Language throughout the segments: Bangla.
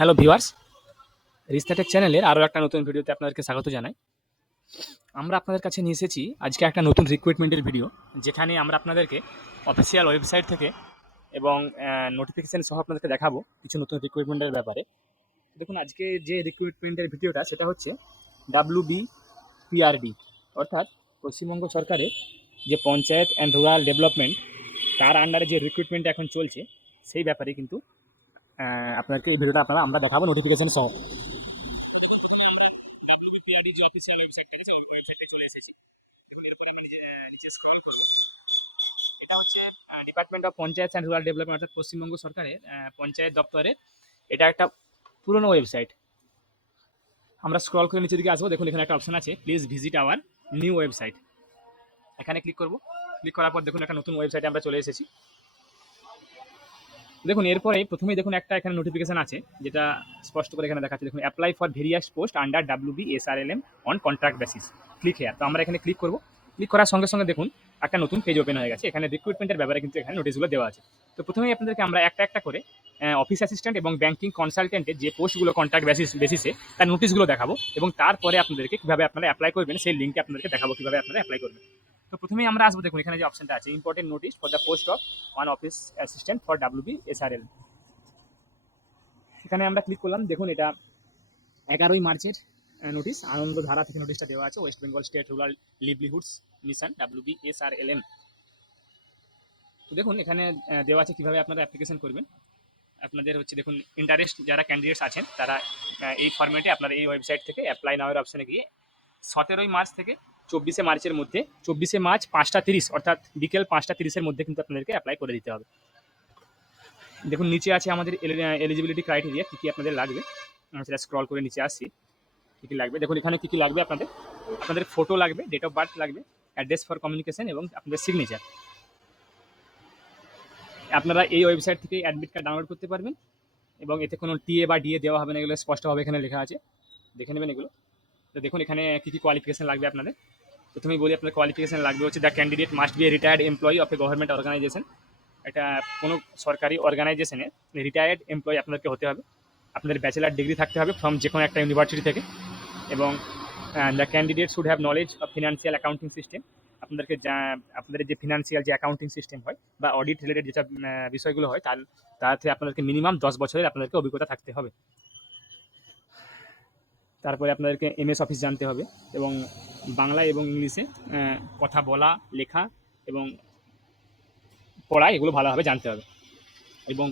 হ্যালো ভিউয়ার্স, রিস্তাটেক চ্যানেলের আরও একটা নতুন ভিডিওতে আপনাদেরকে স্বাগত জানাই। আমরা আপনাদের কাছে নিয়ে এসেছি আজকে একটা নতুন রিক্রুটমেন্টের ভিডিও, যেখানে আমরা আপনাদেরকে অফিসিয়াল ওয়েবসাইট থেকে এবং নোটিফিকেশান সহ আপনাদেরকে দেখাবো কিছু নতুন রিক্রুটমেন্টের ব্যাপারে। দেখুন, আজকে যে রিক্রুটমেন্টের ভিডিওটা সেটা হচ্ছে WBPRD, অর্থাৎ পশ্চিমবঙ্গ সরকারের যে পঞ্চায়েত অ্যান্ড রুরাল ডেভেলপমেন্ট, তার আন্ডারে যে রিক্রুটমেন্ট এখন চলছে সেই ব্যাপারে কিন্তু আপনাদেরকে এই ভিডিওটা আমরা দেখাবো নোটিফিকেশান সহ। পিআরডি যে অফিসিয়াল ওয়েবসাইটটা আছে, ওই ওয়েবসাইটে চলে এসেছি। এখন এরপর আমি নিচে স্ক্রল করব। এটা হচ্ছে department of panchayat and rural development, অর্থাৎ পশ্চিমবঙ্গ সরকারের পঞ্চায়েত দপ্তরের এটা একটা পুরনো ওয়েবসাইট। আমরা স্ক্রল করে নিচের দিকে আসবো। দেখুন, এখানে একটা অপশন আছে, please visit our new website. এখানে ক্লিক করব। ক্লিক করার পর দেখুন একটা নতুন ওয়েবসাইটে আমরা চলে এসেছি। দেখুন, এরপরে প্রথমেই দেখুন একটা এখানে নোটিফিকেশন আছে, যেটা স্পষ্ট করে এখানে দেখাচ্ছে। দেখুন, apply for various post under WBSRLM on contract basis, click here. তো আমরা এখানে ক্লিক করব। ক্লিক করার সঙ্গে সঙ্গে দেখুন একটা নতুন পেজ ওপেন হয়ে গেছে। এখানে রিক্রুটমেন্টের ব্যাপারে কিন্তু এখানে নোটিশগুলো দেওয়া আছে। তো প্রথমেই আপনাদেরকে আমরা একটা একটা করে অফিস অ্যাসিস্ট্যান্ট এবং ব্যাংকিং কনসালটেন্টের যে পোস্টগুলো কন্ট্রাক্ট বেসিসে তার নোটিশগুলো দেখাবো, এবং তারপরে আপনাদেরকে কীভাবে আপনারা অ্যাপ্লাই করবেন সেই লিঙ্কে আপনাদেরকে দেখাবো কীভাবে আপনারা অ্যাপ্লাই করবেন। তো প্রথমেই আমরা আসবো। দেখুন, এখানে যে অপশনটা আছে, important notice for the post of one office assistant for WBSRL, এখানে আমরা ক্লিক করলাম। দেখুন, এটা 11ই মার্চের নোটিশ, আনন্দধারা থেকে নোটিশটা দেওয়া আছে, West Bengal state rural লিভলিহুডস mission WBSRLM। তো দেখুন, এখানে দেওয়া আছে কীভাবে আপনারা অ্যাপ্লিকেশন করবেন। আপনাদের হচ্ছে, দেখুন, ইন্টারেস্ট যারা ক্যান্ডিডেটস আছেন তারা এই ফর্মেটে আপনারা এই ওয়েবসাইট থেকে অ্যাপ্লাই নাওয়ের অপশনে গিয়ে 17ই মার্চ থেকে 24শে মার্চের মধ্যে, 24শে মার্চ 5টা 30 অর্থাৎ বিকেল 5টা 30-এর মধ্যে কিন্তু আপনাদেরকে অ্যাপ্লাই করে দিতে হবে। দেখুন, নিচে আছে আমাদের এলিজিবিলিটি ক্রাইটেরিয়া, কী কী আপনাদের লাগবে। সেটা স্ক্রল করে নিচে আসছি। কী কী লাগবে দেখুন, এখানে কী কী লাগবে আপনাদের ফটো লাগবে, ডেট অফ বার্থ লাগবে, অ্যাড্রেস ফর কমিউনিকেশন এবং আপনাদের সিগনেচার। আপনারা এই ওয়েবসাইট থেকে অ্যাডমিট কার্ড ডাউনলোড করতে পারবেন, এবং এতে কোনো টিএ বা ডিএ দেওয়া হবে না, এগুলো স্পষ্টভাবে এখানে লেখা আছে, দেখে নেবেন এগুলো। তো দেখুন, এখানে কী কী কোয়ালিফিকেশান লাগবে আপনাদের। প্রথমেই বলি, আপনাদের কোয়ালিফিকেশান লাগবে হচ্ছে, the candidate must be a retired employee of a government organisation. এটা কোনো সরকারি অর্গানাইজেশনে রিটায়ার্ড এমপ্লয়ি আপনাদেরকে হতে হবে। আপনাদের ব্যাচেলার ডিগ্রি থাকতে হবে ফ্রম যে কোনো একটা ইউনিভার্সিটি থেকে, এবং the candidate should have knowledge of financial accounting system. আপনাদেরকে আপনাদের যে ফিনান্সিয়াল যে অ্যাকাউন্টিং সিস্টেম হয় বা অডিট রিলেটেড যেসব বিষয়গুলো হয়, তাতে আপনাদেরকে মিনিমাম 10 বছরের আপনাদেরকে অভিজ্ঞতা থাকতে হবে। তারপরে আপনাদেরকে MS অফিস জানতে হবে, এবং বাংলা এবং ইংলিশে কথা বলা, লেখা এবং পড়া এগুলো ভালোভাবে জানতে হবে। এবং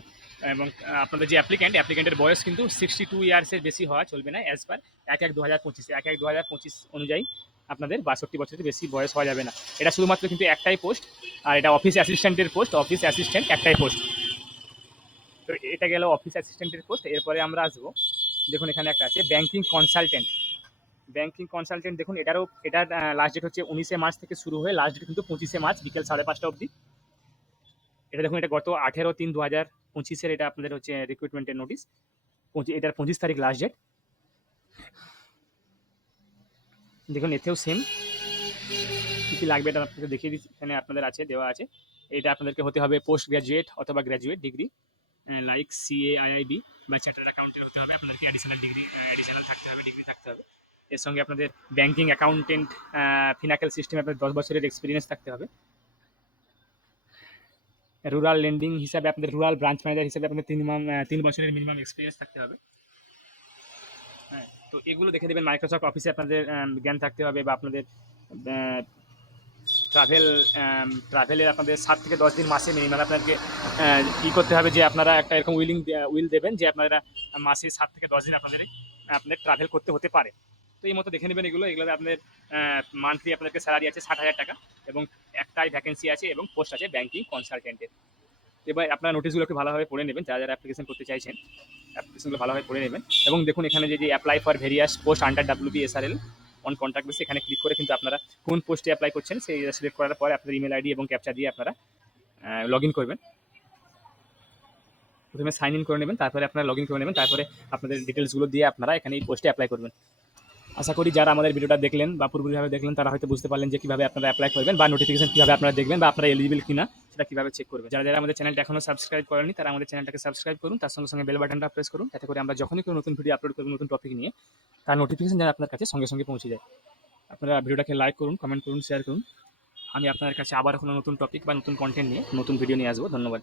এবং আপনাদের যে অ্যাপ্লিকেন্টের বয়স কিন্তু 62 ইয়ার্সের বেশি হওয়া চলবে না, অ্যাজ পার 1/1/2025 অনুযায়ী আপনাদের 62 বছরের বেশি বয়স হওয়া যাবে না। এটা শুধুমাত্র কিন্তু একটাই পোস্ট, আর এটা অফিস অ্যাসিস্ট্যান্টের পোস্ট, অফিস অ্যাসিস্ট্যান্ট একটাই পোস্ট। তো এটা গেল অফিস অ্যাসিস্ট্যান্টের পোস্ট। এরপরে আমরা আসবো, দেখুন এখানে একটা আছে ব্যাংকিং কনসালটেন্ট। দেখুন, এটার লাস্ট ডেট হচ্ছে 19শে মার্চ থেকে শুরু হয়ে লাস্ট ডেট কিন্তু 25শে মার্চ বিকেল 5:30 অবধি। এটা দেখুন, এটা গত 18/3/2025 এটা আপনাদের হচ্ছে রিক্রুটমেন্টের নোটিশ। এটার 25 তারিখ লাস্ট ডেট। দেখুন, এতেও সেম কী কী লাগবে এটা আপনাকে দেখিয়ে দিচ্ছি। এখানে আপনাদের আছে, দেওয়া আছে। এটা আপনাদেরকে হতে হবে পোস্ট গ্র্যাজুয়েট অথবা graduate degree, like CA IIB বা চার্টার্ড অ্যাকাউন্টেন্ট হতে হবে। আপনাদেরকে অ্যাডিশনাল থাকতে হবে, ডিগ্রি থাকতে হবে। এর সঙ্গে আপনাদের ব্যাংকিং অ্যাকাউন্টেন্ট ফিনাকেল সিস্টেমে আপনাদের 10 বছরের এক্সপিরিয়েন্স থাকতে হবে। রুরাল লেন্ডিং হিসাবে আপনাদের রুরাল ব্রাঞ্চ ম্যানেজার হিসাবে আপনাদের 3 বছরের মিনিমাম এক্সপিরিয়েন্স থাকতে হবে। হ্যাঁ, তো এগুলো দেখে দেবেন। মাইক্রোসফট অফিসে আপনাদের জ্ঞান থাকতে হবে, বা আপনাদের ট্রাভেলের আপনাদের 7 থেকে 10 দিন মাসে মিনিমাম আপনাদেরকে ই করতে হবে, যে আপনারা একটা এরকম উইল দেবেন যে আপনারা মাসে 7 থেকে 10 দিন আপনাদের ট্রাভেল করতে হতে পারে। তো এই মতো দেখে নেবেন এগুলো আপনাদের মান্থলি আপনাদেরকে স্যালারি আছে 60,000 টাকা, এবং একটাই ভ্যাকেন্সি আছে এবং পোস্ট আছে ব্যাংকিং কনসালটেন্টের। এবার আপনারা নোটিশগুলোকে ভালোভাবে পড়ে নেবেন, যারা অ্যাপ্লিকেশন করতে চাইছেন অ্যাপ্লিকেশনগুলো ভালোভাবে পড়ে নেবেন। এবং দেখুন, এখানে যে apply for various post under WBSRL on contract basis, এখানে ক্লিক করে কিন্তু আপনারা কোন পোস্টে অ্যাপ্লাই করছেন সেই সিলেক্ট করার পরে আপনাদের ইমেল আইডি এবং ক্যাপচা দিয়ে আপনারা লগ ইন করবেন। প্রথমে সাইন ইন করে নেবেন, তারপরে আপনারা লগ ইন করে নেবেন, তারপরে আপনাদের ডিটেলসগুলো দিয়ে আপনারা এখানে এই পোস্টে অ্যাপ্লাই করবেন। আশা করি যারা আমাদের ভিডিওটা দেখলেন বা পুরোপুরিভাবে দেখলেন তারা হয়তো বুঝতে পারলেন যে কীভাবে আপনারা অ্যাপ্লাই করবেন বা নোটিফিকেশন কীভাবে আপনারা দেখবেন বা আপনারা এলিজিবল কিনা সেটা কীভাবে চেক করবেন। যারা যারা আমাদের চ্যানেলটা এখনও সাবস্ক্রাইব করেনি তারা আমাদের চ্যানেলটাকে সাবস্ক্রাইব করুন, তার সঙ্গে সঙ্গে বেল বাটনটা প্রেস করুন, যাতে করে আমরা যখনই কোনো নতুন ভিডিও আপলোড করব নতুন টপিক নিয়ে তার নোটিফিকেশন যেন আপনার কাছে সঙ্গে সঙ্গে পৌঁছে যায়। আপনারা ভিডিওটাকে লাইক করুন, কমেন্ট করুন, শেয়ার করুন। আমি আপনাদের কাছে আবার কোনো নতুন টপিক বা নতুন কন্টেন্ট নিয়ে নতুন ভিডিও নিয়ে আসবো। ধন্যবাদ।